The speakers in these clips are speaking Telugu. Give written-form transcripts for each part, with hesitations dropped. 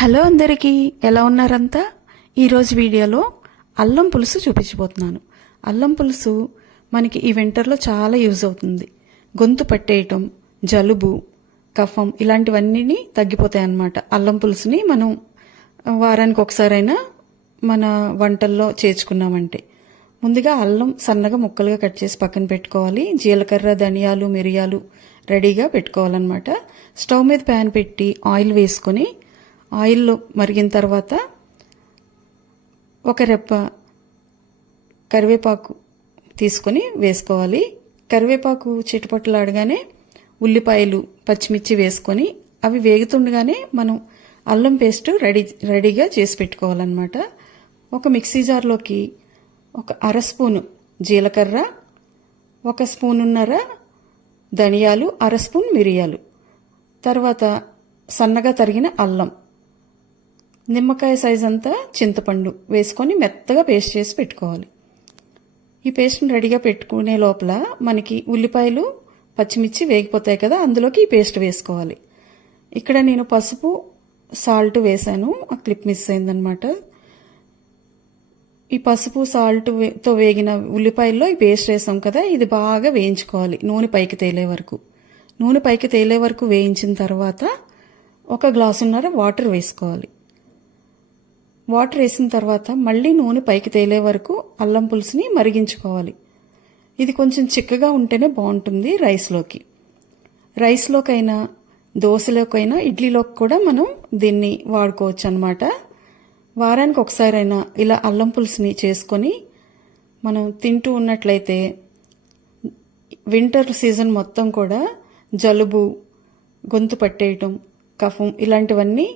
హలో అందరికీ, ఎలా ఉన్నారంతా? ఈరోజు వీడియోలో అల్లం పులుసు చూపించబోతున్నాను. అల్లం పులుసు మనకి ఈ వింటర్లో చాలా యూజ్ అవుతుంది. గొంతు పట్టేయటం, జలుబు, కఫం ఇలాంటివన్నీ తగ్గిపోతాయి అన్నమాట. అల్లం పులుసుని మనం వారానికి ఒకసారైనా మన వంటల్లో చేర్చుకున్నామంటే. ముందుగా అల్లం సన్నగా ముక్కలుగా కట్ చేసి పక్కన పెట్టుకోవాలి. జీలకర్ర, ధనియాలు, మిరియాలు రెడీగా పెట్టుకోవాలన్నమాట. స్టవ్ మీద ప్యాన్ పెట్టి ఆయిల్ వేసుకొని ఆయిల్లో మరిగిన తర్వాత ఒక రెప్ప కరివేపాకు తీసుకొని వేసుకోవాలి. కరివేపాకు చిటపటలాడగానే ఉల్లిపాయలు, పచ్చిమిర్చి వేసుకొని అవి వేగుతుండగానే మనం అల్లం పేస్ట్ రెడీగా చేసి పెట్టుకోవాలన్నమాట. ఒక మిక్సీ జార్లోకి ఒక అర స్పూను జీలకర్ర, ఒక స్పూనున్నర ధనియాలు, అర స్పూన్ మిరియాలు, తర్వాత సన్నగా తరిగిన అల్లం, నిమ్మకాయ సైజ్ అంతా చింతపండు వేసుకొని మెత్తగా పేస్ట్ చేసి పెట్టుకోవాలి. ఈ పేస్ట్ని రెడీగా పెట్టుకునే లోపల మనకి ఉల్లిపాయలు, పచ్చిమిర్చి వేగిపోతాయి కదా, అందులోకి ఈ పేస్ట్ వేసుకోవాలి. ఇక్కడ నేను పసుపు, సాల్ట్ వేసాను, ఆ క్లిప్ మిస్ అయిందనమాట. ఈ పసుపు, సాల్ట్తో వేగిన ఉల్లిపాయల్లో ఈ పేస్ట్ వేసాం కదా, ఇది బాగా వేయించుకోవాలి నూనె పైకి తేలే వరకు. నూనె పైకి తేలే వరకు వేయించిన తర్వాత ఒక గ్లాసున్నర వాటర్ వేసుకోవాలి. వాటర్ వేసిన తర్వాత మళ్ళీ నూనె పైకి తేలే వరకు అల్లం పులుసుని మరిగించుకోవాలి. ఇది కొంచెం చిక్కగా ఉంటేనే బాగుంటుంది రైస్లోకైనా, దోశలోకైనా, ఇడ్లీలోకి కూడా మనం దీన్ని వాడుకోవచ్చు అన్నమాట. వారానికి ఒకసారైనా ఇలా అల్లం పులుసుని చేసుకొని మనం తింటూ ఉన్నట్లయితే వింటర్ సీజన్ మొత్తం కూడా జలుబు, గొంతు పట్టేయటం, కఫం ఇలాంటివన్నీ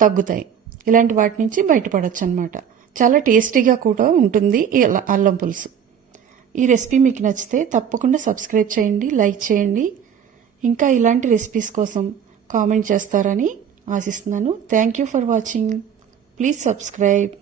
తగ్గుతాయి. ఇలాంటి వాటి నుంచి బయటపడవచ్చు అన్నమాట. చాలా టేస్టీగా కూడా ఉంటుంది ఈ అల్లం పులుసు. ఈ రెసిపీ మీకు నచ్చితే తప్పకుండా సబ్స్క్రైబ్ చేయండి, లైక్ చేయండి. ఇంకా ఇలాంటి రెసిపీస్ కోసం కామెంట్ చేస్తారని ఆశిస్తున్నాను. Thank you for watching. Please subscribe.